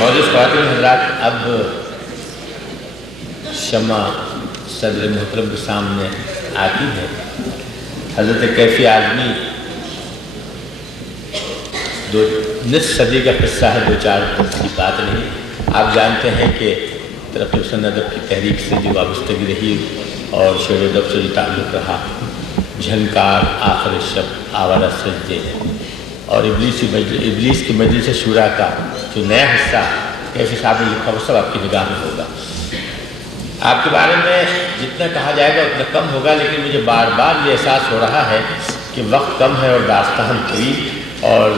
معزز خواتین حضرات، اب شمع صدر محترم کے سامنے آتی ہے۔ حضرت کیفی اعظمی نصف صدی کا قصہ ہے، دو چار کی بات نہیں۔ آپ جانتے ہیں کہ ترقی پسند ادب کی تحریک سے جو وابستگی رہی اور شعر و ادب سے جو تعلق رہا، جھنکار، آخر شب، آوارہ سجدے اور ابلیس کی مجلس شورا کا جو نیا حصہ کیفی صاحب نے لکھا، وہ سب آپ کی نگاہ میں ہوگا۔ آپ کے بارے میں جتنا کہا جائے گا اتنا کم ہوگا، لیکن مجھے بار بار یہ احساس ہو رہا ہے کہ وقت کم ہے اور داستان طویل، اور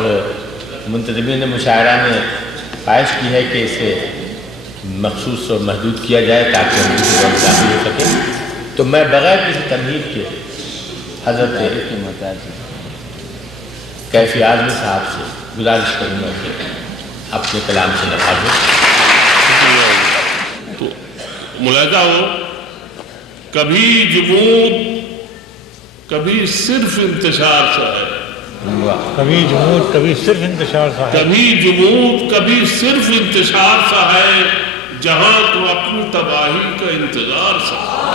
منتظمین مشاعرہ نے خواہش کی ہے کہ اسے مخصوص اور محدود کیا جائے تاکہ ہم کسی کو داخل ہو سکے۔ تو میں بغیر کسی تمہید کے حضرت کیفی اعظمی صاحب سے گزارش کروں گا کہ اپنے کلام سے نوازیں۔ تو ملاحظہ ہو، کبھی جمود کبھی صرف انتشار سا ہے، کبھی جمود کبھی صرف انتشار سا ہے، کبھی جمود کبھی صرف انتشار سا ہے، جہاں تو اپنی تباہی کا انتظار سا ہے۔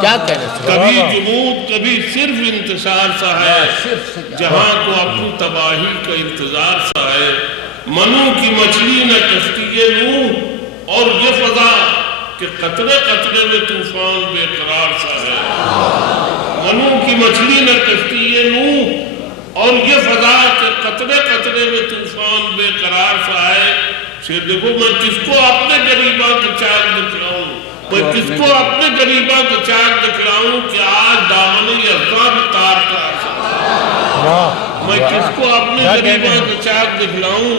کیا کہنے سے کبھی جمود کبھی صرف انتشار سا ہے، جہاں کو اپنی تباہی کا انتظار سا ہے۔ منو کی مچھلی نہ کشتی نوح، اور یہ فضا کہ قطرے قطرے میں طوفان بے قرار سا ہے۔ منو کی مچھلی نہ کشتی نوح، اور یہ فضا کہ قطرے قطرے میں طوفان بے قرار سا ہے۔ شیر دیکھو، میں کس کو اپنے غریباں کا چاک دکھلاؤں، میں کس کو اپنے غریباں کا چاک دکھلاؤں کہ آج دامن یزداں بھی تار تار سا ہے۔ میں کس کو اپنے غریباں کا چاک دکھلاؤں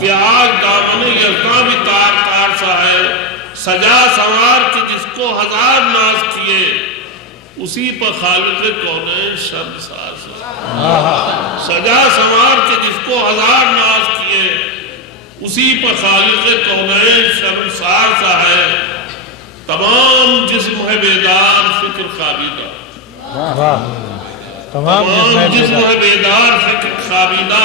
کہ آج دامن یزداں بھی تار تار سا ہے۔ سجا سنوار کے جس کو ہزار ناز کیے، اسی پر خالق کونین شرمسار سا ہے۔ سجا سنوار کے جس کو ہزار ناز کیے، اسی پر خالق کونین شرمسار سا ہے۔ تمام جسم ہے بیدار فکر خوابیدہ، تمام جسم ہے بیدار فکر خوابیدہ،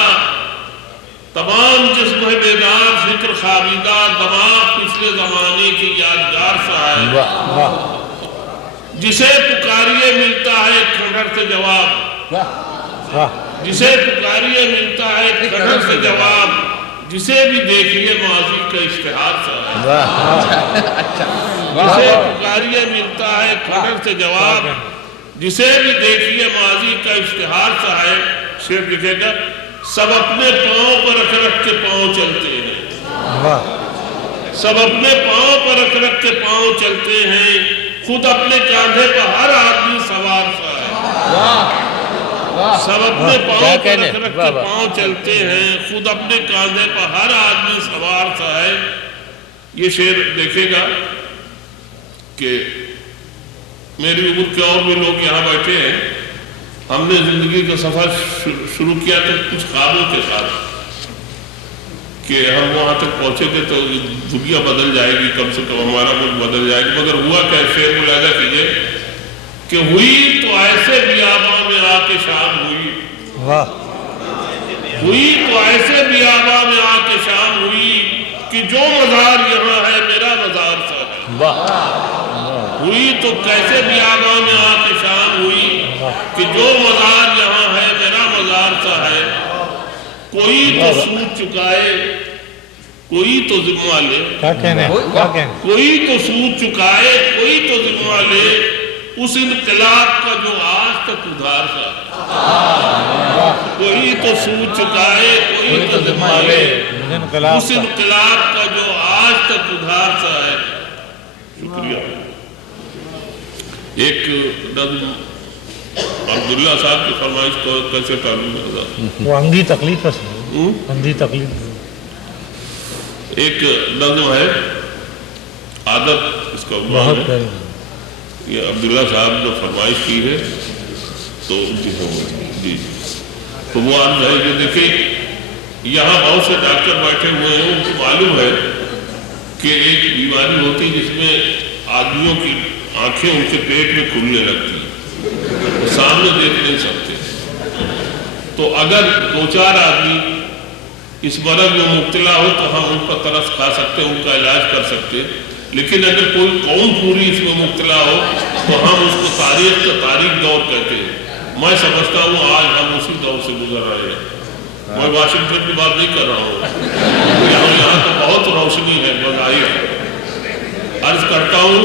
تمام جسم ہے بیدار فکر خوابیدہ، دماغ پچھلے زمانے کی یادگار سا ہے۔ جسے پکاریے ملتا ہے کھنڈر سے جواب، جسے پکاریے ملتا ہے کھنڈر سے جواب، جسے بھی دیکھیے ماضی کا اشتہار سا ہے۔ جسے پکاریے ملتا ہے کھنڈر سے جواب، جسے بھی دیکھیے ماضی کا اشتہار سا ہے۔ شعر لکھے گا، سب اپنے پاؤں پر رکھ رکھ کے پاؤں چلتے ہیں، سب اپنے پاؤں پر رکھ رکھ کے پاؤں چلتے ہیں، خود اپنے کاندھے پر ہر آدمی سوار سا ہے۔ سب اپنے پاؤں پر رکھ رکھ کے پاؤں چلتے ہیں، خود اپنے کاندھے پر ہر آدمی سوار سا ہے۔ یہ شعر دیکھے گا کہ میری عمر کے اور بھی لوگ یہاں بیٹھے ہیں، ہم نے زندگی کا سفر شروع کیا تھا کچھ خوابوں کے ساتھ کہ ہم وہاں تک پہنچے تھے تو دنیا بدل جائے گی، کم سے کم ہمارا ملک بدل جائے گا، مگر ہوا کیا؟ شعر ملاحظہ کیجئے کہ ہوئی تو ایسے بیاباں میں آ کے شام ہوئی، ہوئی تو ایسے بیاباں میں آ کے شام ہوئی کہ جو مزار یہاں ہے میرا مزار سا ہے۔ ہوئی تو کیسے بیاباں میں آ کے شام ہوئی کہ جو مزار یہاں ہے میرا مزار سا ہے۔ کوئی تو سود چکائے کوئی تو ذمہ لے، کوئی تو سود چکائے کوئی تو ذمہ لے، اس انقلاب کا جو آج تک ادھار سا ہے۔ کوئی تو سود چکائے کوئی تو ذمہ لے، اس انقلاب کا جو آج تک ادھار سا ہے۔ شکریہ۔ ایک نظم عبداللہ صاحب کی فرمائش کو کیسے تعلیم ہے؟ وہ اندھی تکلیف ہے، اندھی تکلیف۔ ایک نظم ہے عادت، اس کا عنوان ہے، یہ عبداللہ صاحب نے فرمائش کی ہے تو جی تو وہ عرض ہے کہ دیکھیں یہاں بہت سے ڈاکٹر بیٹھے ہوئے ہیں، ان کو معلوم ہے کہ ایک بیماری ہوتی جس میں آدمیوں کی آنکھیں ان کے پیٹ میں کھلنے لگتی ہیں، سامنے دیکھ نہیں سکتے، تو اگر دو چار آدمی اس مرض میں مبتلا ہو تو ہم ان پر ترس کھا سکتے، ان کا علاج کر سکتے، لیکن اگر کوئی قوم پوری اس میں مبتلا ہو تو ہم اس کو تاریخ کا تاریخ دور کہتے ہیں۔ میں سمجھتا ہوں آج ہم اسی دور سے گزر رہے ہیں۔ میں واشنگٹن کی بات نہیں کر رہا ہوں، یہاں تو بہت روشنی ہے بظاہر۔ عرض کرتا ہوں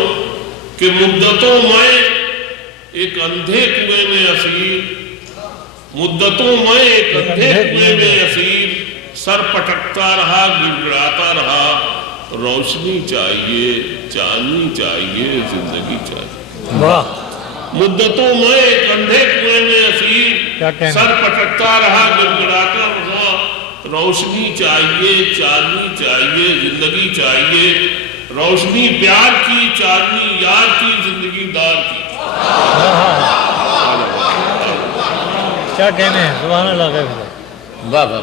کہ مدتوں میں ایک اندھے کنویں میں اسیر، مدتوں میں ایک اندھے کنویں میں اسیر، سر پٹکتا رہا، گڑگڑاتا رہا، روشنی چاہیے، چاندنی چاہیے، زندگی چاہیے۔ واہ، مدتوں میں ایک اندھے کنویں میں اسیر، سر پٹکتا رہا، گڑگڑاتا رہا، روشنی چاہیے، چاندنی چاہیے، زندگی چاہیے، روشنی پیار کی، چاندنی یار کی، زندگی دار کی۔ کیا کہنے ہیں، سبحان اللہ۔ واہ واہ،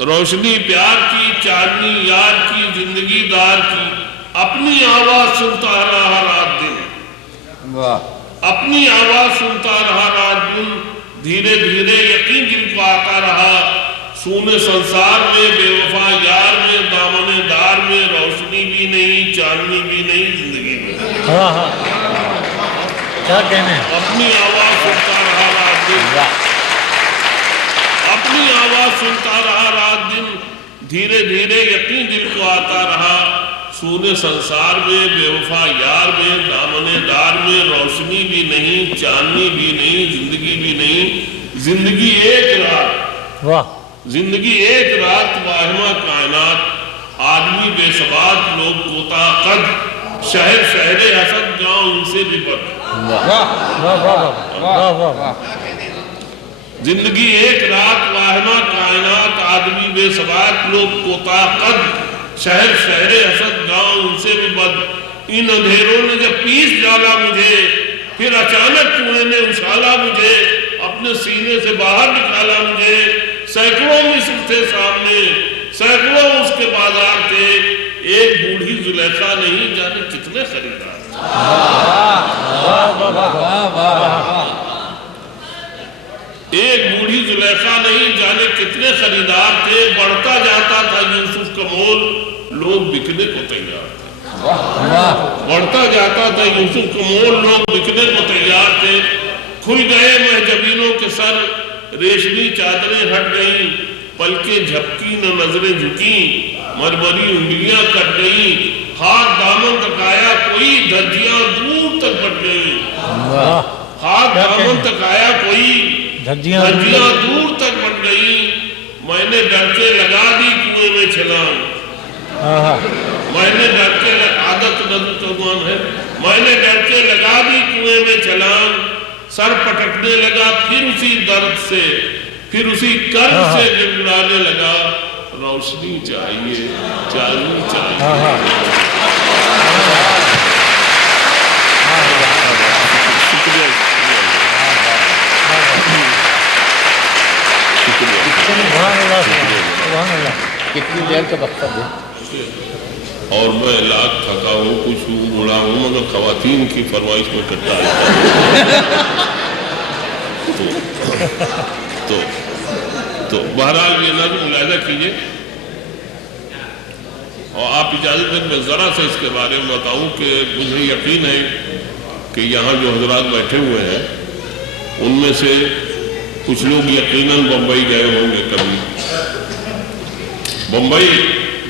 روشنی پیار کی، چاندنی یار کی، زندگی دار کی، اپنی آواز سنتا رہا رات دن، اپنی آواز سنتا رہا رات دن، دھیرے دھیرے یقین دل کو آتا رہا، سونے سنسار میں، بے وفا یار میں، دامن دار میں، روشنی بھی نہیں، چاندنی بھی نہیں، زندگی بھی نہیں۔ ہاں ہاں، کیا کہنے ہیں۔ اپنی آواز سنتا رہا رات دن، اپنی آواز سنتا رہا رات دن، دھیرے دھیرے یقین دل کو آتا رہا، سونے سنسار میں، بے وفا یار میں، دامن دار میں، روشنی بھی نہیں، چاندنی بھی نہیں، زندگی بھی نہیں، زندگی ایک رات، واہ، زندگی ایک رات، واہمہ کائنات، آدمی بے ثبات، لوگ کوتا قد، شہر شہر حسد، گاؤں ان سے بھی بد۔ واہ واہ واہ واہ واہ، زندگی ایک رات، واہمہ کائنات، آدمی بے ثبات، لوگ کوتا قد، شہر شہر حسد، گاؤں ان سے بھی بد۔ ان اندھیروں نے جب پیس ڈالا مجھے، پھر اچانک کنویں نے اچھالا مجھے، اپنے سینے سے باہر نکالا مجھے، سینکڑوں مصر تھے سامنے، سینکڑوں اس کے بازار تھے، ایک بوڑھی زلیخا نہیں جانے کتنے خریدار۔ ایک بوڑھی زلیخا نہیں جانے کتنے خریدار تھے، بڑھتا جاتا تھا یوسف کا مول، لوگ بکنے کو تیار تھے، بڑھتا جاتا تھا یوسف کا مول، لوگ بکنے کو تیار تھے۔ کھل گئے محجبینوں کے سر، ریشمی چادریں ہٹ گئیں، پلکیں جھپکی نہ نظریں جھکیں، مرمری انگلیاں کٹ گئیں، ہاتھ دامن تک آیا کوئی، دھجیاں دور تک بٹ گئیں، ہاتھ دامن تک آیا کوئی، دھجیاں دور تک بٹ گئیں، میں نے ڈر کے لگا دی کنویں میں چھلانگ، میں نے ڈر کے عادت نظر ہے، میں نے ڈر کے لگا دی کنویں میں چھلانگ، سر پٹکنے لگا پھر اسی درد سے، پھر اسی کرب سے گڑگڑانے لگا، روشنی چاہیے، چاندنی چاہیے۔ کتنی دیر کا وقت دے؟ اور میں لاکھ تھکا ہوں، کچھ ہوں، بوڑھا ہوں، مگر خواتین کی فرمائش میں کرتا ہے۔ تو بہرحال یہ نظم ملاحظہ کیجئے، اور آپ اجازت دیں میں ذرا سے اس کے بارے میں بتاؤں کہ مجھے یقین ہے کہ یہاں جو حضرات بیٹھے ہوئے ہیں ان میں سے کچھ لوگ یقیناً بمبئی گئے ہوں گے کبھی۔ بمبئی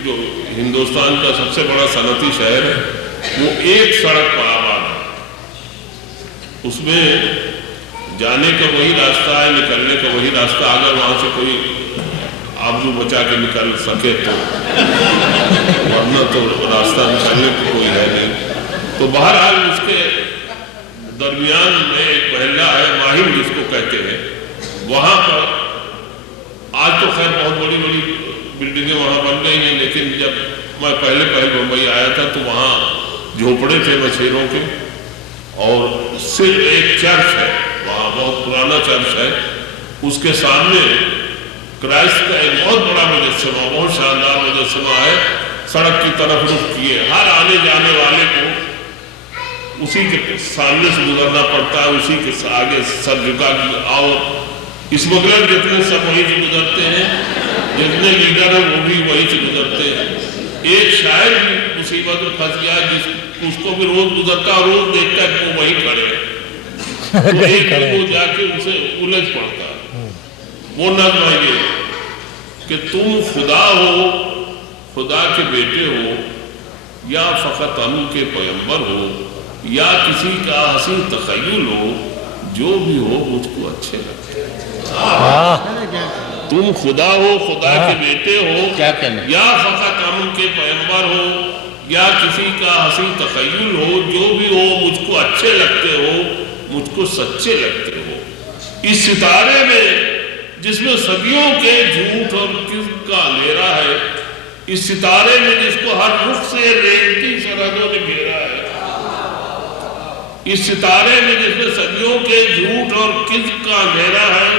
جو ہندوستان کا سب سے بڑا صنعتی شہر ہے، وہ ایک سڑک پر آباد ہے، اس میں جانے کا وہی راستہ ہے، نکلنے کا وہی راستہ، اگر وہاں سے کوئی آبرو بچا کے نکل سکے تو، ورنہ تو راستہ نکلنے کو کوئی ہے نہیں۔ تو بہرحال اس کے درمیان میں ایک محلہ ہے، ماہم جس کو کہتے ہیں، وہاں پر آج تو خیر بہت بڑی بڑی بلڈنگیں وہاں بن گئی ہیں، لیکن جب میں پہلے بمبئی آیا تھا تو وہاں جھوپڑے تھے مچھیروں کے، اور صرف ایک چرچ ہے وہاں، بہت پرانا چرچ ہے، اس کے سامنے کرائسٹ کا ایک بہت بڑا مجسمہ، بہت شاندار مجسمہ ہے، سڑک کی طرف رخ کیے، ہر آنے جانے والے کو اسی کے سامنے سے گزرنا پڑتا ہے، اسی کے آگے سر جھکا کے، اور اسمگلر جتنے سب وہیں سے گزرتے ہیں، جتنے لیڈر ہیں وہ بھی وہیں سے گزرتے ہیں. ایک شاعر بھی مصیبت میں پھنس گیا اس کو بھی روز گزرتا روز دیکھتا ہے کہ وہ وہیں کھڑے ہیں تو ایک وہ جا کے اسے الجھ پڑتا ہے. وہ نظم ہے یہ کہ تم خدا ہو خدا کے بیٹے ہو یا فقط ان کے پیغمبر ہو یا کسی کا حسین تخیل ہو جو بھی ہو مجھ کو اچھے لگتے ہیں. تم خدا ہو خدا کے بیٹے ہو یا فقط امن کے پیغمبر ہو یا کسی کا حسین تخیل ہو جو بھی ہو مجھ کو اچھے لگتے ہو مجھ کو سچے لگتے ہو. اس ستارے میں جس میں صدیوں کے جھوٹ اور کذب کا اندھیرا ہے اس ستارے میں جس کو ہر رخ سے رینگتی سرحدوں نے گھیرا ہے اس ستارے میں جس میں صدیوں کے جھوٹ اور کذب کا اندھیرا ہے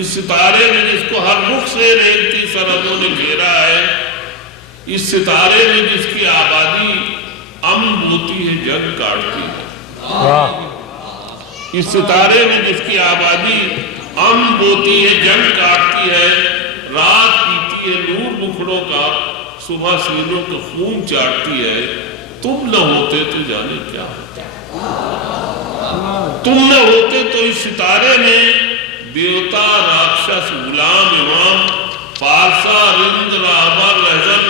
اس ستارے میں جس کو ہر رخ سے رینگتی سرحدوں نے گھیرا ہے اس ستارے میں جس کی آبادی امن بوتی ہے جنگ کاٹتی ہے اس ستارے میں جس کی آبادی امن بوتی ہے جنگ کاٹتی ہے رات پیتی ہے نور مکھڑوں کا صبح سینوں کا خون چاٹتی ہے. تم نہ ہوتے تو جانے کیا ہوتا تم نہ ہوتے تو اس ستارے میں دیوتا راکشس غلام امام پارسا رند راہبر رہزن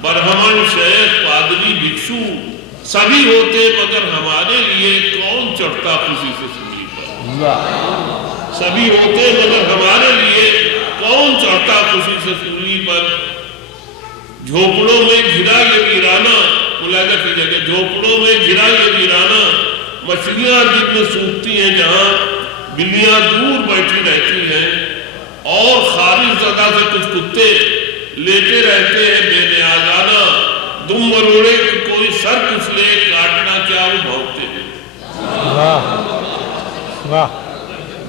برہمن شیخ پادری بھکشو سبھی ہوتے مگر ہمارے لیے کون چڑھتا خوشی سے سولی پر سبھی ہوتے مگر ہمارے لیے کون چڑھتا خوشی سے سولی پر. جھوپڑوں میں گھرا یہ ویرانہ ملاحظہ کی جگہ جھوپڑوں میں گھرا یہ ویرانہ مچھلیاں دن میں سوکھتی ہیں جہاں بلیاں دور بیٹھی رہتی ہیں اور خارج زدہ سے کچھ کتے لیٹے رہتے ہیں بے نیازانہ دم مروڑے کہ کوئی سر کچلے کاٹنا کیا وہ بھونکتے ہیں.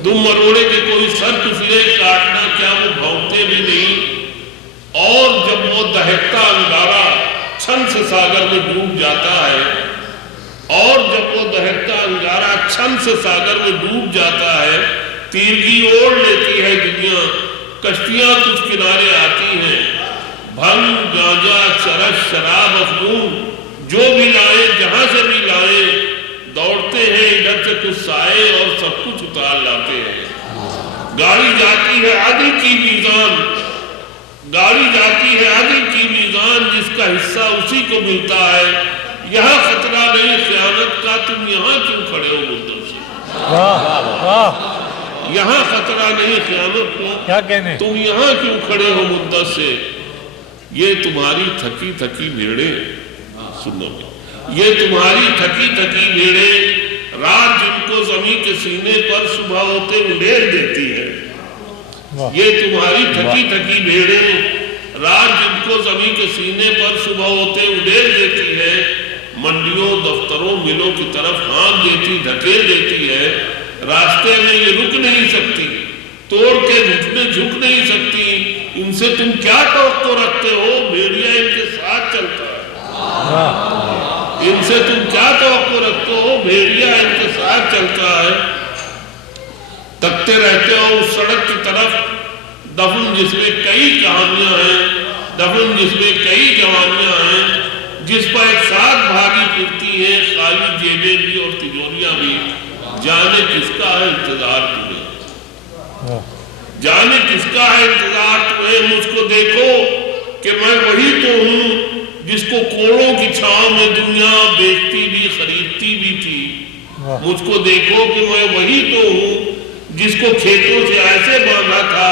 دم مروڑے کہ کوئی سر کچلے کاٹنا کیا وہ بھونکتے بھی نہیں. اور جب وہ دہکتا انگارہ چھن سے ساگر میں ڈوب جاتا ہے اور جب وہ دہکتا انگارہ چھن سے ساگر میں ڈوب جاتا ہے تیرگی اوڑھ لیتی ہے دنیا کشتیاں کچھ کنارے آتی ہیں بھنگ گانجا چرس شراب افیون جو بھی لائیں جہاں سے بھی لائیں دوڑتے ہیں ادھر سے کچھ سائے اور سب کچھ اتار لاتے ہیں. گاڑی جاتی ہے عدل کی میزان گاڑی جاتی ہے عدل کی میزان جس کا حصہ اسی کو ملتا ہے. یہاں خطرہ نہیں خیانت کا تم یہاں کیوں کھڑے ہو مدت سے یہاں خطرہ نہیں خیانت کا تم یہاں کیوں کھڑے ہو مدت سے. یہ تمہاری تھکی تھکی بھیڑیں سنو یہ تمہاری تھکی تھکی بھیڑیں رات جن کو زمین کے سینے پر صبح ہوتے اڈیل دیتی ہے. یہ تمہاری تھکی تھکی بھیڑیں رات جن کو زمین کے سینے پر صبح ہوتے اڈیل دیتی ہے منڈیوں دفتروں ملوں کی طرف ہانک دیتی دھکیل دیتی ہے. راستے میں یہ رک نہیں سکتی توڑ کے گھٹنے جھک نہیں سکتی. ان سے تم کیا توقع رکھتے ہو بھیڑیا ان کے ساتھ چلتا ہے. ان سے تم کیا توقع رکھتے ہو بھیڑیا ان کے ساتھ چلتا ہے. تکتے رہتے ہو اس سڑک کی طرف دفن جس میں کئی کہانیاں ہیں دفن جس میں کئی جوانیاں ہیں جس پر ایک ساتھ بھاگی پھرتی ہے خالی جیبیں بھی اور تجوریاں بھی. جانے کس کا ہے انتظار تمہیں جانے کس کا ہے انتظار تمہیں. مجھ کو دیکھو کہ میں وہی تو ہوں جس کو کوڑوں کی چھاؤں میں دنیا بیچتی بھی خریدتی بھی تھی. مجھ کو دیکھو کہ میں وہی تو ہوں جس کو کھیتوں سے ایسے باندھا تھا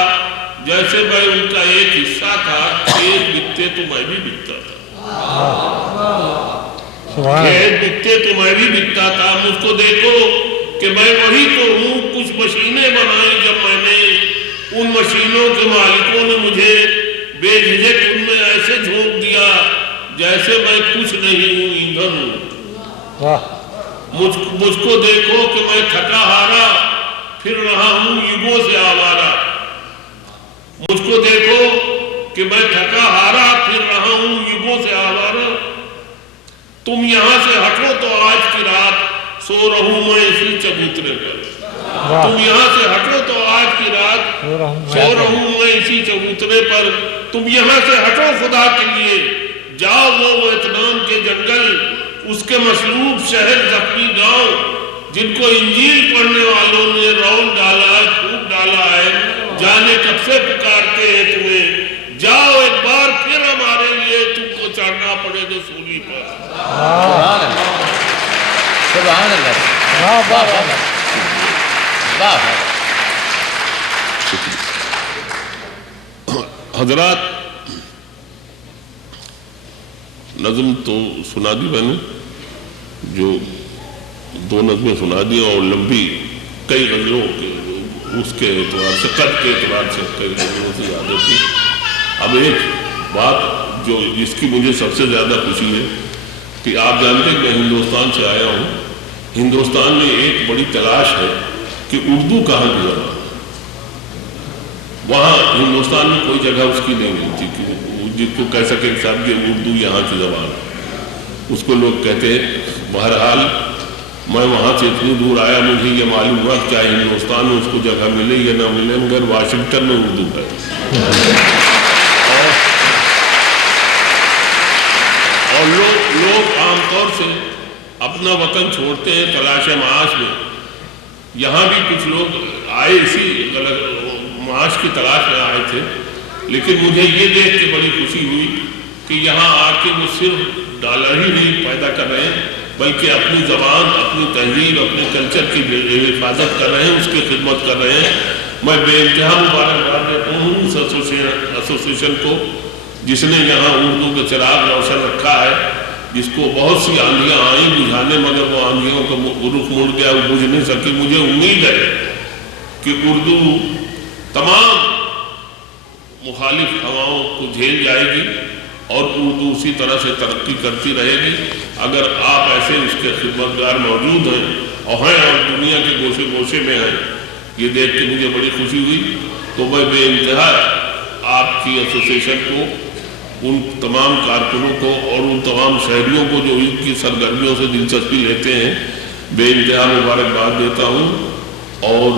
جیسے میں ان کا ایک حصہ تھا. کھیت بکتے تو میں بھی بکتا تھا کھیت بکتے تو میں بھی بکتا تھا. مجھ کو دیکھو کہ میں وہی تو ہوں. کچھ مشینیں بنائیں جب میں نے ان مشینوں کے مالکوں نے مجھے بے جھجک ان میں ایسے جھونک دیا جیسے میں کچھ نہیں ہوں ایندھن ہوں. مجھ کو دیکھو کہ میں تھکا ہارا پھر رہا ہوں یگوں سے آوارا. مجھ کو دیکھو کہ میں تھکا ہارا پھر رہا ہوں یگوں سے آوارا. تم یہاں سے ہٹو تو آج کی رات سو رہوں میں اسی چبوترے پر تم یہاں سے ہٹو تو آج کی رات سو رہوں میں اسی چبوترے پر. تم یہاں سے ہٹو خدا کے لیے, جاؤ وہ اطمینان کے جنگل, اس کے مصلوب شہر زخمی گاؤں جن کو انجیل پڑھنے والوں نے رون ڈالا ہے, پھوٹ ڈالا ہے, جانے کب سے پکارتے ہیں تمہیں. جاؤ ایک بار پھر ہمارے لیے تم کو چڑھنا پڑے گا سولی پر. سبحان اللہ. حضرات, نظم تو سنا دی میں نے, جو 2 نظمیں سنا دی اور لمبی کئی غزلوں کے اس کے اعتبار سے, قد کے اعتبار سے کئی غزلوں سے زیادہ تھی. اب ایک بات جو جس کی مجھے سب سے زیادہ خوشی ہے کہ آپ جانتے ہیں میں ہندوستان سے آیا ہوں. ہندوستان میں ایک بڑی تلاش ہے کہ اردو کہاں کی زبان. وہاں ہندوستان میں کوئی جگہ اس کی نہیں ملتی کہ جس کو کہہ سکے صاحب کہ اردو یہاں کی زبان. اس کو لوگ کہتے ہیں. بہرحال میں وہاں سے اتنی دور آیا, مجھے یہ معلوم ہوا کہ چاہے ہندوستان میں اس کو جگہ ملے یا نہ ملے, مگر واشنگٹن میں اردو ہے. اور لوگ عام طور سے اپنا وطن چھوڑتے ہیں تلاش معاش میں. یہاں بھی کچھ لوگ آئے اسی معاش کی تلاش میں آئے تھے, لیکن مجھے یہ دیکھ کے بڑی خوشی ہوئی کہ یہاں آ کے وہ صرف ڈالر ہی نہیں پیدا کر رہے ہیں بلکہ اپنی زبان, اپنی تہذیب, اپنے کلچر کی حفاظت کر رہے ہیں, اس کی خدمت کر رہے ہیں. میں بے انتہا مبارکباد دیتا ہوں اس ایسوسیشن کو جس نے یہاں اردو کا چراغ روشن رکھا ہے, جس کو بہت سی آندھیاں آئیں بجھانے, مگر وہ آندھیوں کا رخ مڑ گیا, وہ بجھ نہیں سکی. مجھے امید ہے کہ اردو تمام مخالف ہواؤں کو جھیل جائے گی اور اردو اسی طرح سے ترقی کرتی رہے گی اگر آپ ایسے اس کے خدمتگار موجود ہیں اور دنیا کے گوشے گوشے میں ہیں. یہ دیکھ کے مجھے بڑی خوشی ہوئی. تو میں بے انتہا آپ کی ایسوسیشن کو, ان تمام کارکنوں کو اور ان تمام شہریوں کو جو ان کی سرگرمیوں سے دلچسپی لیتے ہیں بے انتہا مبارکباد دیتا ہوں. اور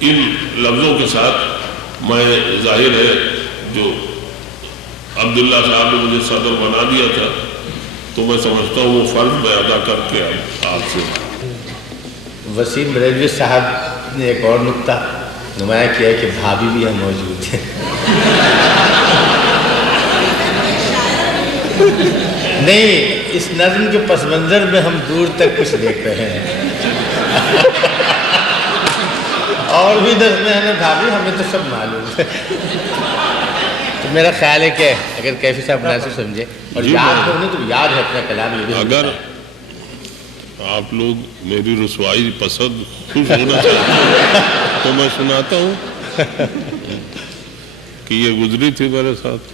ان لفظوں کے ساتھ میں ظاہر ہے جو عبداللہ صاحب نے مجھے صدر بنا دیا تھا تو میں سمجھتا ہوں وہ فرض میں ادا کر کے آپ سے. وسیم رضوی صاحب نے ایک اور نکتہ نمایاں کیا کہ بھابھی بھی ہم موجود ہیں. نہیں, اس نظم کے پس منظر میں ہم دور تک کچھ دیکھ رہے ہیں. اور بھی نظمیں ہیں بھابھی, ہمیں تو سب معلوم ہے. تو میرا خیال ہے کہ اگر کیفی صاحب مناسب سمجھے اور یاد ہونے تو یاد ہے اپنا کلام. یہ بھی اگر آپ لوگ میری رسوائی پسند خوش ہونا چاہتے ہیں تو میں سناتا ہوں کہ یہ گزری تھی میرے ساتھ,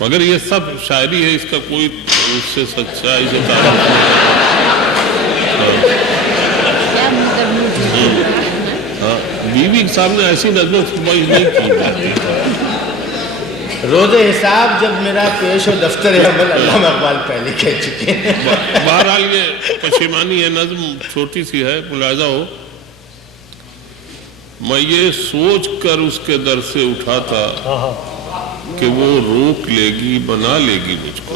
مگر یہ سب شاعری ہے, اس کا کوئی اس سے سچائی سے تعلق نہیں. بیوی کے سامنے ایسی نظمیں نہیں کی. روز حساب جب میرا پیش و دفتر عمل علامہ اقبال پہلے کہہ چکے ہیں. بہرحال یہ پشیمانی ہے, نظم چھوٹی سی ہے, ملاحظہ ہو. میں یہ سوچ کر اس کے در سے اٹھا تھا کہ وہ روک لے گی بنا لے گی مجھ کو.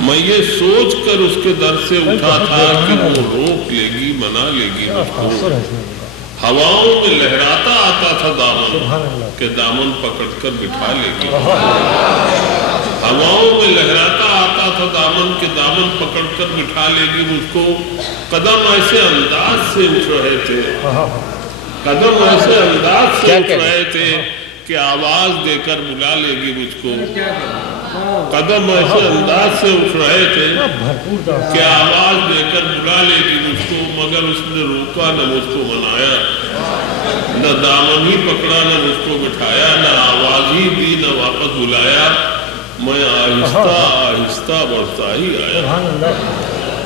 میں یہ سوچ کر اس کے در سے اٹھا تھا کہ وہ روک لے گی بنا لے گی مجھ کو. ہواؤں میں لہراتا آتا تھا دامن کہ دامن پکڑ کر بٹھا لے گی. ہواؤں میں لہراتا آتا تھا دامن کہ دامن پکڑ کر بٹھا لے گی مجھ کو. قدم ایسے انداز سے اٹھ رہے تھے, قدم ایسے انداز سے اٹھ رہے تھے کہ آواز دے کر بلا لے گی مجھ کو. قدم ایسے انداز سے اٹھ رہے تھے کہ آواز دے کر بلا لے گی مجھ کو, مگر اس نے روکا نہ مجھ کو منایا, نہ دامن ہی پکڑا نہ مجھ کو بٹھایا, نہ آواز ہی دی نہ واپس بلایا. میں آہستہ آہستہ بڑھتا ہی آیا,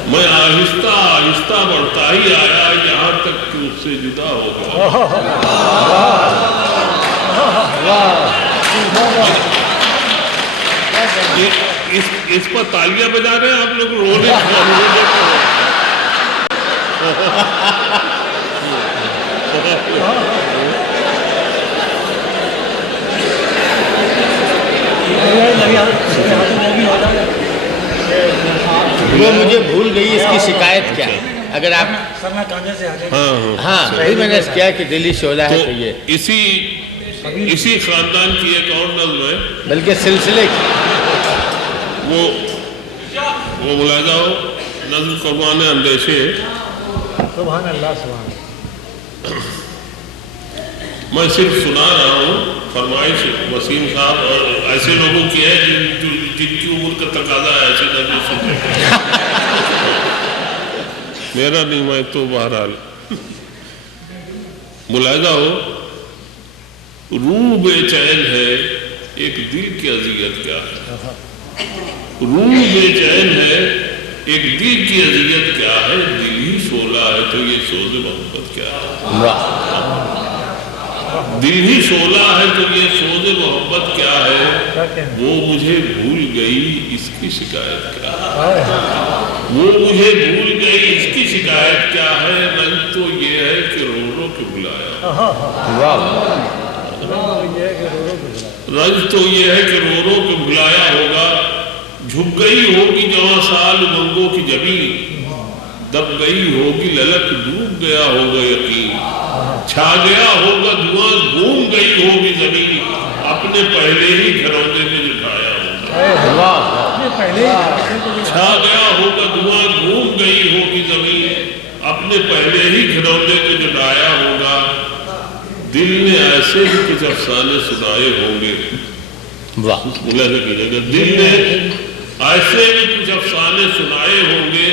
میں آہستہ آہستہ بڑھتا ہی آیا یہاں تک کہ اس سے جدا ہو گیا. اس پر تالیاں بجا رہے ہیں آپ لوگ, رو رہے ہیں. وہ مجھے بھول گئی، اس کی شکایت کیا ہے؟ اگر آپ سرنا کاندھے سے آگے ہاں وہی میں نے کیا کہ دلی شعلہ ہے تو یہ اسی خاندان کی ایک اور نظم ہے، بلکہ سلسلے کی وہ ملاحظہ ہو، نظم قربان اندیشے۔ سبحان اللہ سبحان میں صرف سنا رہا ہوں، فرمائش وسیم صاحب اور ایسے لوگوں کی ہے جن کی عمر کا تقاضا ہے ایسے نظم سننے کا، میرا نہیں، میں تو بہرحال ملاحظہ ہو، روح بے چین ہے ایک دل کی اذیت کیا ہے، روح بے چین ہے ایک دل کی اذیت کیا ہے، دل ہی شعلہ ہے تو یہ سوز محبت کیا ہے، دل ہی شعلہ ہے تو یہ سوز محبت کیا ہے، وہ مجھے بھول گئی اس کی شکایت کیا ہے، وہ مجھے بھول گئی اس کی شکایت کیا ہے، رنج تو یہ ہے کہ رو رو کے بلایا، رنج تو یہ ہے کہ رو رو کے بلایا ہوگا، جھک گئی ہوگی جواں سال امنگوں کی جبین، دب گئی ہوگی للک ڈوب گیا ہوگا یقین، چھا گیا ہوگا دھواں گھوم گئی ہوگی زمین، اپنے پہلے ہی گھروندے میں جٹایا ہوگا، چھا گیا ہوگا دھواں گھوم گئی ہوگی زمین، اپنے پہلے ہی گھروندے میں جٹایا ہوگا، دل نے ایسے ہی کچھ افسانے سنائے ہوں گے، دل نے ایسے بھی کچھ افسانے سنائے ہوں گے،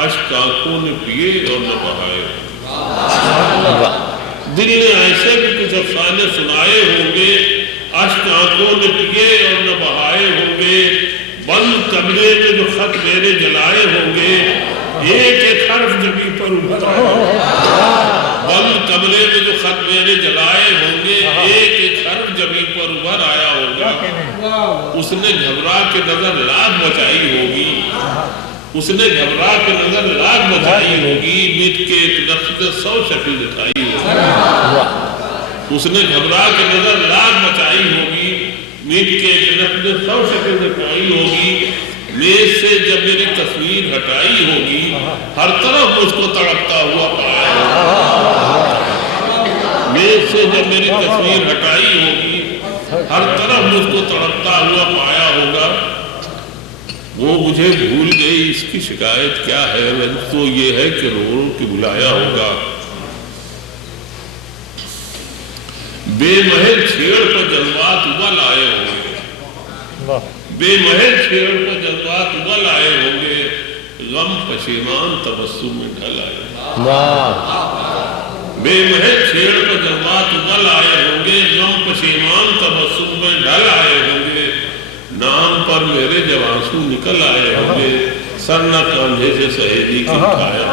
اشک آنکھوں نے پیے اور نہ بہائے، دل نے ایسے بھی کچھ افسانے سنائے ہوں گے، اشک آنکھوں نے پیے اور نہ بہائے ہوں گے، بند کمرے میں جو خط میرے جلائے ہوں گے، ایک ایک حرف جبیں پر ابھر آیا ہوگا، بند کمرے میں جو خط میرے جلائے ہوں گے، ایک ایک حرف جبیں پر ابھر آیا ہوگا، اس نے گھبرا کے نظر لاگ بچائی ہوگی، اس نے گھبرا کے نظر لاگ بچائی ہوگی، مٹ کے ایک نقش 100 شکل دکھائی ہوگی، اس نے گھبرا کے نظر لاگ بچائی ہوگی، مٹ کے ایک نقش 100 شکل دکھائی ہوگی، میز سے جب میری تصویر ہٹائی ہوگی، ہر طرف مجھ کو تڑپتا ہوا پایا ہوگا، میز سے جب میری تصویر ہٹائی ہوگی، ہر طرف مجھ کو تڑپتا ہوا پایا ہوگا، وہ مجھے بھول گئی اس کی شکایت کیا ہے، رنج تو یہ ہے کہ رو رو کے بلایا ہوگا، بے محل چھیڑ پر جذبات ابل آئے ہوں گے، بے محل چھیڑ پر جذبات ابل آئے ہوں گے، غم پشیمان تبسم میں ڈھل آئے ہوں گے، بے محل چھیڑ پر جذبات ابل آئے ہوں گے، غم پشیمان تبسم میں ڈھل آئے ہوں گے، نام پر میرے جب آنسو نکل آئے ہوں گے، سر نہ کاندھے سے سہیلی کی اٹھایا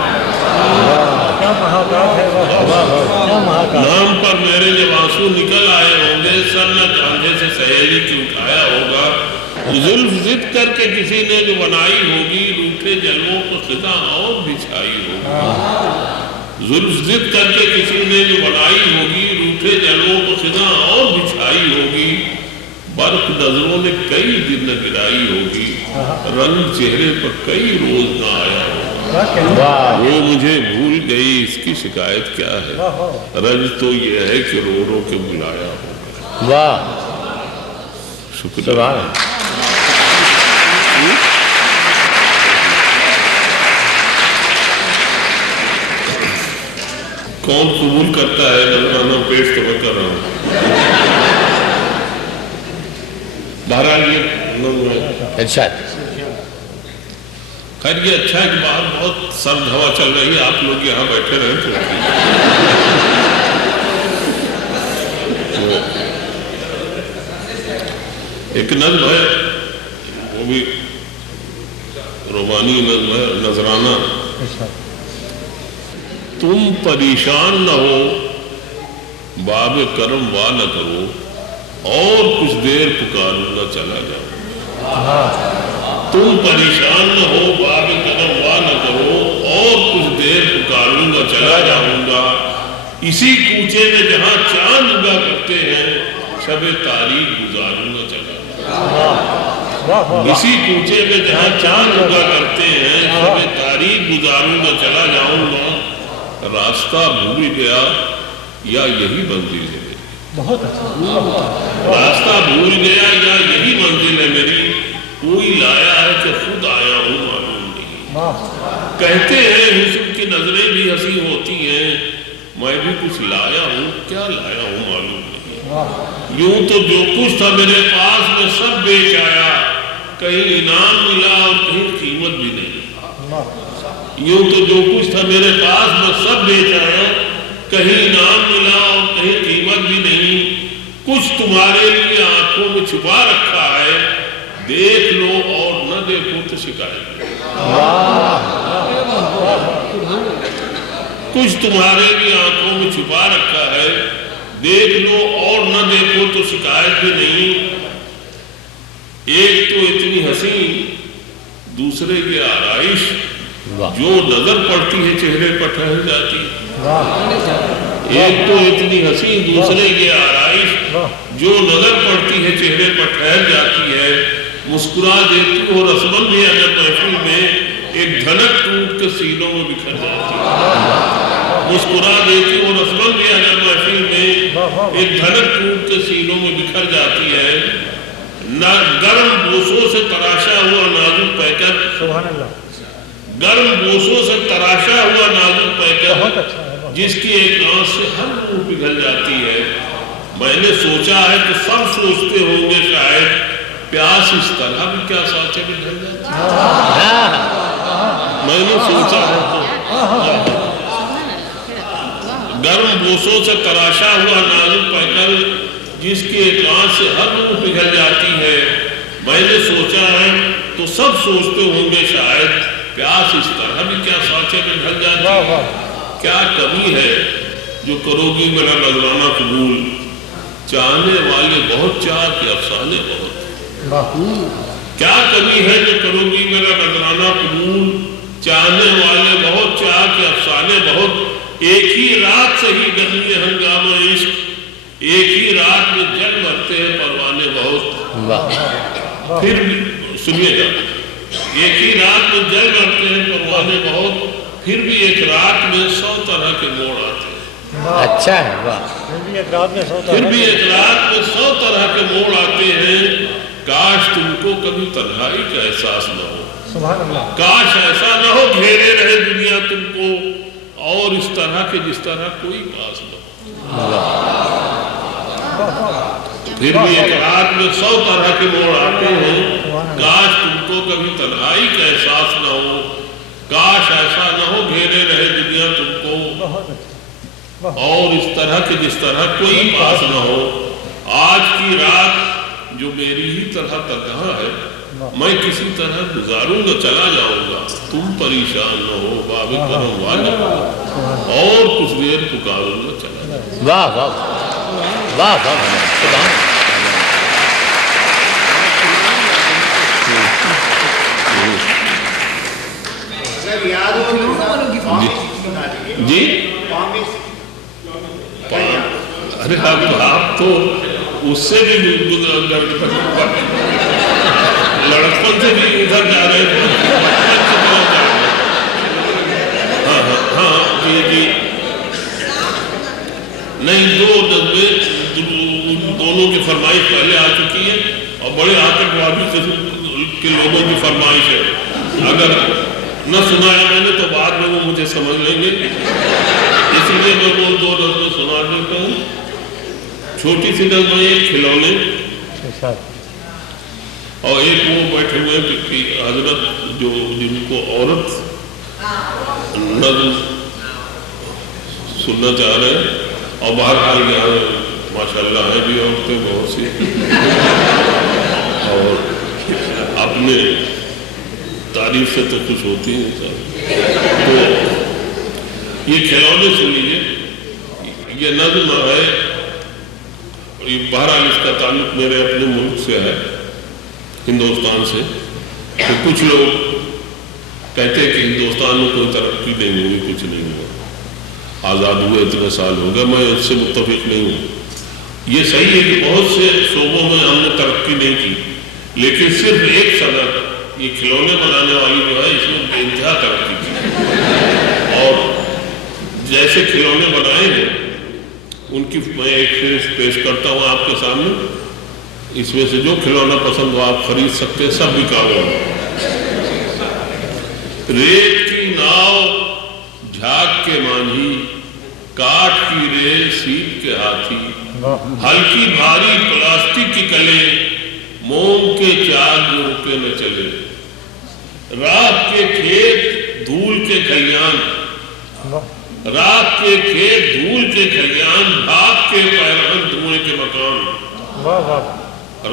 نام پر میرے جب آنسو نکل آئے ہوں گے، سر نہ کاندھے سے سہیلی کی اٹھایا ہوگا، زلف ضد کر کے کسی نے جو بنائی ہوگی، روٹھے جلووں کو خزاں اور بچھائی ہوگی، زلف ضد کر کے کسی نے جو بنائی ہوگی، روٹھے جلووں کو خزاں اور بچھائی ہوگی، برق نظروں نے کئی دن نہ گرائی ہوگی، رنگ چہرے پر کئی روز نہ آیا ہوگا، وہ مجھے بھول گئی اس کی شکایت کیا ہے، رنج تو یہ ہے کہ رو رو کے بلایا ہوگا۔ واہ، شکریہ۔ کون قبول کرتا ہے نظرانہ پیش تو میں کر رہا ہوں، بہرحال یہ ارشاد۔ خیر یہ اچھا ہے کہ باہر بہت سرد ہوا چل رہی ہے، آپ لوگ یہاں بیٹھے رہیں تو ایک نظم ہے، وہ بھی رومانی نظم ہے، نذرانہ۔ تم پریشان نہ ہو، باب کرم وا نہ کرو، اور کچھ دیر پکاروں گا چلا جاؤں، تم پریشان نہ ہو، باب کرم وا نہ کرو، اور کچھ دیر پکاروں گا چلا جاؤں گا، اسی کوچے میں جہاں چاند اگا کرتے ہیں شب تاریخ گزاروں گا چلا اسی کوچے میں جہاں چاند اگا کرتے ہیں شب تاریخ گزاروں گا چلا جاؤں گا راستہ بھول گیا یا یہی منزل ہے بہت اچھا راستہ بھول گیا یا یہی منزل ہے میری کوئی لایا ہے کہ خود آیا ہوں معلوم نہیں کہتے ہیں حسن کی نظریں بھی ہنسی ہوتی ہیں میں بھی کچھ لایا ہوں کیا لایا ہوں معلوم نہیں یوں تو جو کچھ تھا میرے پاس میں سب بیچ آیا کہیں انعام ملا اور کہیں قیمت بھی نہیں یوں تو جو کچھ تھا میرے پاس میں سب بیچ آیا کہیں انعام ملا اور کہیں قیمت بھی نہیں کچھ تمہارے لیے آنکھوں میں چھپا رکھا ہے دیکھ لو اور نہ دیکھو تو شکایت کچھ تمہارے لیے آنکھوں میں چھپا رکھا ہے دیکھ لو اور نہ دیکھو تو شکایت بھی نہیں ایک تو اتنی حسین دوسرے کی آرائش جو نظر پڑتی ہے چہرے پر ٹھہر جاتی ایک تو اتنی حسین دوسرے کی آرائش جو نظر پڑتی ہے چہرے پر ٹھہر جاتی ہے مسکرا دیتی ہو رسمن بھی اگر محفل میں ایک دھنک ٹوٹ کے سینوں میں بکھر جاتی ہے مسکرا دیتی ہو رسمن بھی اگر محفل میں ایک دھنک ٹوٹ کے سینوں میں بکھر جاتی ہے نہ گرم بوسوں سے تراشا ہوا نازک پیکر گرم بوسوں سے تراشا ہوا نازک پیکر جس کی ایک آنکھ سے ہر روح پگھل جاتی ہے میں نے سوچا ہے کہ سب سوچتے ہوں گے شاید پیاس اس طرح بھی کیا سانچے میں ڈھل جاتی ہے میں نے سوچا ہے تو گرم بوسوں سے تراشا ہوا نازک پیکر جس کی ایک آنکھ سے ہر روح پگھل جاتی ہے میں نے سوچا ہے تو سب سوچتے ہوں گے شاید پیاس اس طرح بھی کیا سانچے میں ڈھل جاتی ہے کیا کمی ہے جو کرو گی میرا نذرانہ قبول چاہنے والے بہت چاہ کے افسانے بہت کیا کمی ہے جو کرو گی میرا نذرانہ قبول چاہنے والے بہت چاہ کے افسانے بہت ایک ہی رات سے ہی گرمی ہنگامہ عشق ایک ہی رات میں جل بھرتے ہیں پروانے بہت پھر سنیے گا ایک ہی رات میں جل بھرتے ہیں پروانے بہت پھر بھی ایک رات میں 100 طرح کے موڑ آتے ہیں اچھا ہے پھر بھی ایک رات میں 100 طرح کے موڑ آتے ہیں کاش تم کو کبھی تنہائی کا احساس نہ ہو کاش ایسا نہ ہو گھیرے رہے دنیا تم کو اور اس طرح کے جس طرح کوئی پاس نہ ہو پھر بھی ایک رات میں 100 طرح کے موڑ آتے ہیں کاش تم کو کبھی تنہائی کا احساس نہ ہو کاش ایسا نہ ہو گھیرے رہے دنیا تم کو اور اس طرح کے جس طرح کوئی پاس نہ ہو آج کی رات جو میری ہی طرح تنہا ہے میں کسی طرح گزاروں گا چلا جاؤں گا تم پریشان نہ ہو باب کرم والے اور کچھ دیر پکاروں گا چلا جاؤں گا واہ واہ واہ واہ سبحان جی ارے آپ تو اس سے بھی لڑکپن سے بھی ادھر جا رہے ہیں ہاں جی نہیں دو جذبے دونوں کی فرمائش پہلے آ چکی ہے اور بڑے آتنکوادی کے لوگوں کی فرمائش ہے اگر نہ سنایا میں نے تو بعد میں وہ مجھے سمجھ لیں گے اس لیے میں وہ 2 نظمیں سنا دیتا ہوں چھوٹی سی نظم ایک کھلونے اور ایک وہ بیٹھے ہوئے کہ حضرت جو جن کو عورت نظم سننا چاہ رہے ہیں اور بہرحال یہاں ماشاءاللہ ہے بھی عورتیں بہت سی اور اپنے تعریف سے تو خوش ہوتی ہیں تو یہ کھلونے سن لیجیے یہ نظم ہے بہرحال اس کا تعلق میرے اپنے ملک سے ہے ہندوستان سے تو کچھ لوگ کہتے ہیں کہ ہندوستان میں کوئی ترقی نہیں ہوئی کچھ نہیں ہوا آزاد ہوئے اتنے سال ہو گئے، میں اس سے متفق نہیں ہوں۔ یہ صحیح ہے کہ بہت سے شعبوں میں ہم نے ترقی نہیں کی، لیکن صرف ایک صنعت یہ کھلونے بنانے والی جو ہے اس میں بے انتہا ترقی کی، اور جیسے کھلونے بنائے ہیں ان کی میں ایک فہرست پیش کرتا ہوں آپ کے سامنے۔ اس میں سے جو کھلونا پسند ہو آپ خرید سکتے ہیں، سب بکا ہوا ہے۔ ریت کی ناؤ جھاگ کے مانجھی، کاٹ کی ریل سیپ کے ہاتھی، ہلکی بھاری پلاسٹک کی کلے، موم کے چاک جو رکے نہ چلے، رات کے کھیت دھول کے کھلیان، رات کے کھیت دھول کے کھلیان، بھاگ کے پیرہن دھوئیں کے مکان،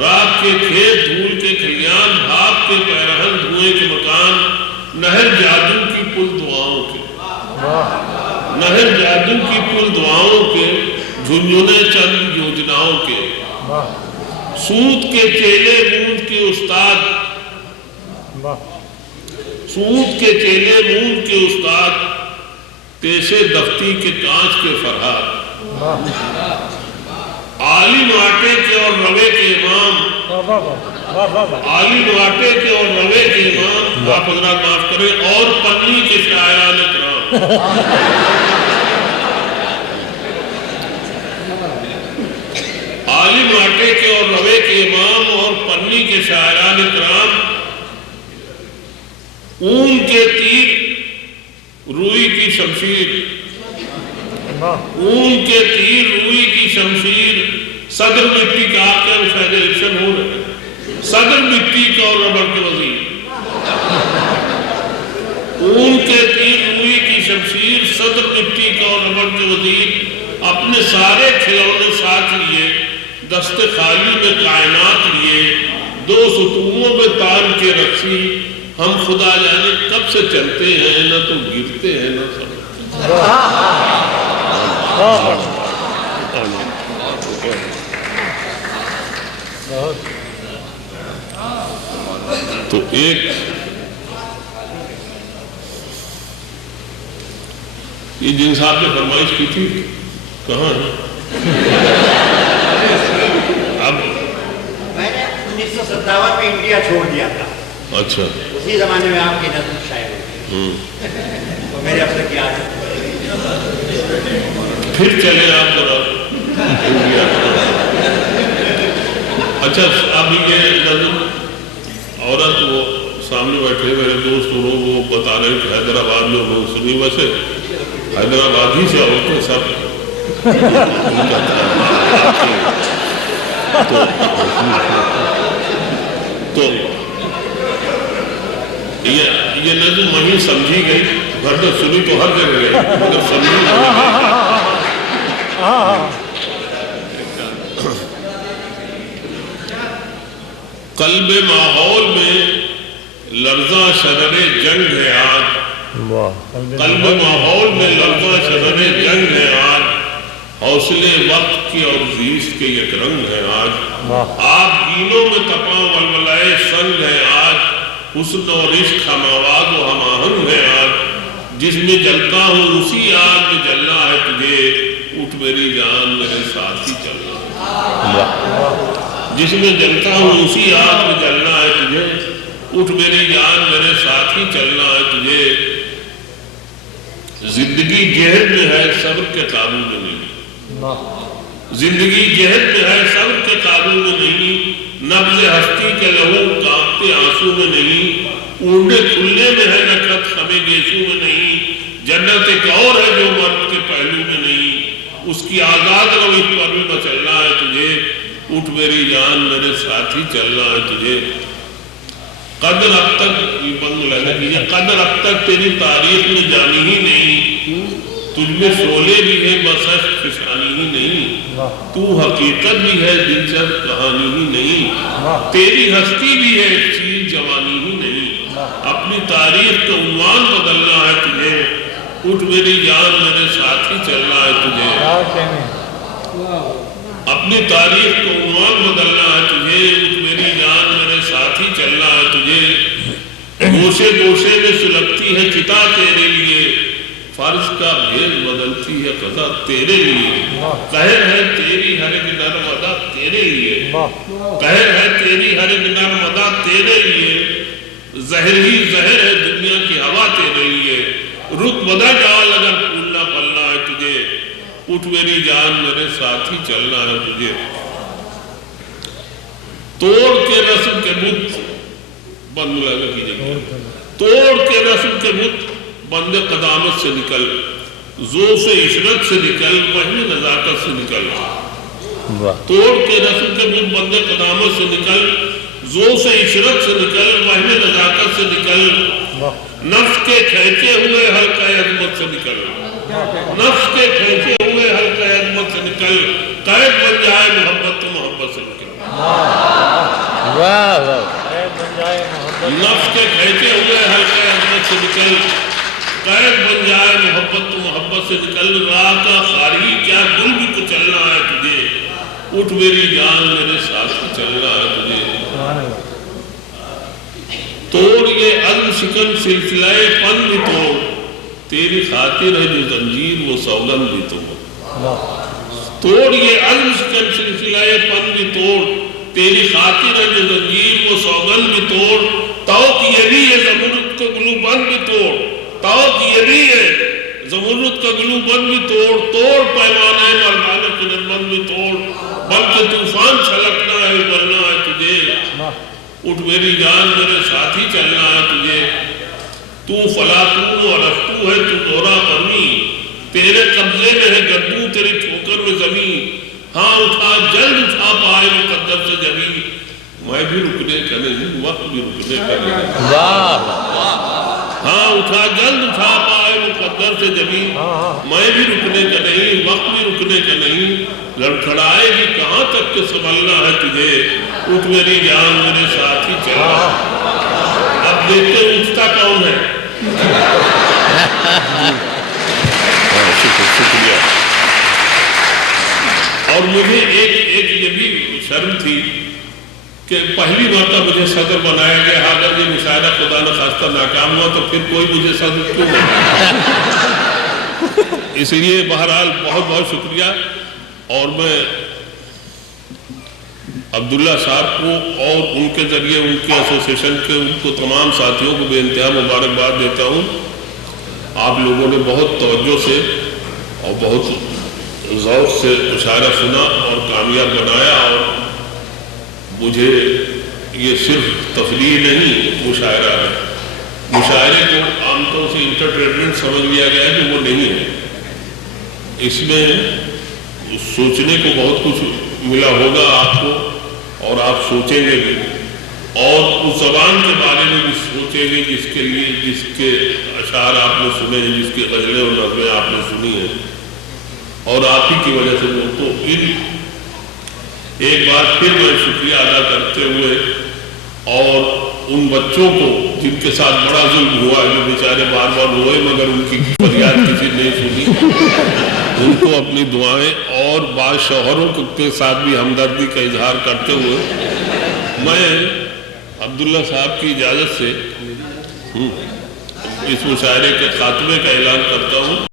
رات کے کھیت دھول کے کھلیان، بھاگ کے پیرہن دھوئیں کے مکان، نہر جادو کی پل دعاؤں کے، نہر جادو کی پل دعاؤں کے، جھنجھنے چند یوجناؤں کے، سود کے چیلے مونج کے استاد، سود کے چیلے مونج کے استاد، تیسے دفتی کے کانچ کے فرہاد، عالم آٹے کے اور روے کے امام، عالم آٹے کے اور روے کے امام، آپ حضرات معاف کریں، اور پنی کے شاعران کرام، عالم آٹے کے اور روے کے امام اور پنی کے شاعران کرام، اون کے تیر روئی کی شمشیر، اون کے تیر روئی کی شمشیر، صدر مٹی کا آپ کے شاید الیکشن ہو رہے ہیں، صدر مٹی کا اور ربڑ کے وزیر، اون کے تیر روئی کی شمشیر، صدر مٹی کا اور ربڑ کے وزیر، اپنے سارے کھلونے ساتھ لیے، دست خالی میں کائنات لیے، دو ستونوں میں تان کے رکھی، ہم خدا جانے کب سے چلتے ہیں، نہ تو گرتے ہیں نہ سمجھتے۔ تو ایک یہ جن صاحب نے فرمائش کی تھی کہاں ہے؟ اب میں نے 1957 میں انڈیا چھوڑ دیا تھا، اچھا اسی زمانے میں آپ کی نظم شائع ہوئی تو میرے اب تک یاد ہے۔ پھر چلے آپ ذرا انڈیا۔ اچھا اب یہ نظم عورت وہ سامنے بیٹھے میرے دوست لوگ وہ بتا رہے کہ حیدرآباد میں لوگ سنی، ویسے حیدرآباد ہی سے عورتیں سب تو یہ نظم وہیں سمجھی گئی، گھر تو سنی تو ہر جگہ گئی مگر سمجھی نہیں۔ قلب ماحول میں لرزاں شرر جنگ ہے آج، قلب ماحول میں لرزاں شرر جنگ ہے آج، حوصلے وقت کی اور زیست کے یک رنگ ہے آج، آپ گینوں میں تپاں ولولائے سنگ ہے آج، حسن اور عشق ہم آواز و ہم آہنگ ہے آج، جس میں جلتا ہوں اسی آگ میں جلنا ہے تجھے، اٹھ میری جان میرے ساتھ ہی چلنا ہے، جس میں جلتا ہوں اسی آگ میں جلنا ہے تجھے، اٹھ میری جان میرے ساتھ ہی چلنا ہے تجھے، زندگی جہد میں ہے صبر کے قابو میں نہیں، زندگی جہد میں ہے صبر کے قابو میں نہیں، نبض ہستی کے لہو کانپتے آنسو میں نہیں، اونڈے کھلنے میں ہے نکھت خمے گیسو میں نہیں، جنت ایک اور ہے جو مرد کے پہلو میں نہیں، اس کی آزاد روش پر بھی مچلنا ہے تجھے، اٹھ میری جان میرے ساتھ ہی چلنا ہے تجھے، قدر اب تک یہ بند لگا کہ قدر اب تک تیری تاریخ میں جانی ہی نہیں، تجھ میں شعلے بھی ہے بس عشق فشانی ہی نہیں، تو حقیقت بھی ہے دلچسپ کہانی ہی نہیں، تیری ہستی بھی ہے ایک چیز جوانی ہی نہیں، اپنی تاریخ کا عنوان بدلنا ہے تجھے، اٹھ میری جان میرے ساتھ ہی چلنا ہے تجھے، اپنی تاریخ کا عنوان بدلنا ہے تجھے، اٹھ میری جان میرے ساتھ ہی چلنا ہے تجھے، گوشے گوشے میں سلگتی ہے چتا تیرے لیے، فرض کا بھید بدلتی ہے قضا تیرے لیے، قہر ہے تیری ہر ایک نرم ادا تیرے لیے، قہر ہے تیری ہر ایک نرم ادا تیرے لیے، زہر ہی زہر ہے دنیا کی ہوا تیرے لیے، رت بدا ڈال اگر پھولنا پلنا ہے تجھے، اٹھ میری جان میرے ساتھ ہی چلنا ہے تجھے، توڑ کے رسم کے بت بند ملاقہ کیجئے، توڑ کے رسم کے بت بند قدامت سے نکل، ذوف عشرت سے نکل، وہم نزاکت سے نکل، توڑ کے رسم کے بت بند قدامت سے نکل، ذوف عشرت سے نکل، وہم نزاکت سے نکل، نفس کے کھینچے ہوئے حلقہ عظمت سے نکل، نفس کے کھینچے ہوئے حلقہ عظمت سے نکل، قید بن جائے محبت تو محبت سے نکل، نفس کے کھینچے ہوئے حلقہ عظمت سے نکل، قید بن جائے محبت تو محبت سے نکل، راہ کا خاری کیا گل بھی تو چلنا ہے تجھے، اٹھ میری جان میرے ساتھ چلنا ہے تجھے، توڑ یہ عزم شکن سلسلہ پن بھی توڑ، تیری خاطر ہے جو زنجیر وہ سوگن بھی توڑ، توڑ یہ عزم شکن سلسلہ پن بھی توڑ، تیری خاطر ہے جو زنجیر وہ سوگن بھی توڑ، توق یہ بھی ہے زمرد کا گلو بند بھی توڑ، توق یہ بھی ہے زمرد کا گلو بند بھی توڑ، توڑ پیمانے مردانہ کنر بند بھی توڑ، بلکہ طوفان چھلکنا ہے ابھرنا ہے تجھے، اٹھ میری جان میرے ساتھ ہی چلنا ہے تجھے، تو فلاطون و الفتو ہے تو دورہ پرمی، تیرے قبضے میں ہے گردوں تیری ٹھوکر میں زمین، ہاں اٹھا جلد اٹھا پائے مقدر سے جبین، میں بھی رکنے کا نہیں وقت بھی رکنے کا نہیں، ہاں اٹھا جلد اٹھا پائے مقدر سے جبین، میں بھی رکنے کا نہیں وقت بھی رکنے کا نہیں، لڑکھڑائے گی کہاں تک کہ سنبھلنا ہے تجھے، اٹھ میری جان میرے ساتھ ہی چلنا، اب دیکھتے اٹھتا کون ہے، شکریہ، اور مجھے ایک یہ بھی شرم تھی کہ پہلی مرتبہ مجھے صدر بنایا گیا، اگر یہ مشاہدہ خدا نخواستہ ناکام ہوا تو پھر کوئی مجھے صدر کیوں نہیں، اس لیے بہرحال بہت بہت شکریہ، اور میں عبداللہ صاحب کو اور ان کے ذریعے ان کے ایسوسیشن کے ان کو تمام ساتھیوں کو بے انتہا مبارکباد دیتا ہوں، آپ لوگوں نے بہت توجہ سے اور بہت ذوق سے مشاعرہ سنا اور کامیاب بنایا، اور مجھے یہ صرف تفریح نہیں مشاعرہ ہے، مشاعرے کو عام طور سے انٹرٹینمنٹ سمجھ لیا گیا ہے کہ وہ نہیں ہے، اس میں سوچنے کو بہت کچھ ملا ہوگا آپ کو، اور آپ سوچیں گے بھی، اور اس زبان کے بارے میں بھی سوچیں گے جس کے لیے جس کے اشعار آپ نے سنے ہیں، جس کی غزلیں اور نظمیں آپ نے سنی ہیں، اور آپ ہی کی وجہ سے وہ تو ایک بار پھر میں شکریہ ادا کرتے ہوئے، اور ان بچوں کو جن کے ساتھ بڑا ظلم ہوا جو بیچارے بار بار روئے مگر ان کی فریاد کسی نے نہیں سنی، ان کو اپنی دعائیں، اور بعض شوہروں کے ساتھ بھی ہمدردی کا اظہار کرتے ہوئے میں عبداللہ صاحب کی اجازت سے اس مشاعرے کے خاتمے کا اعلان کرتا ہوں۔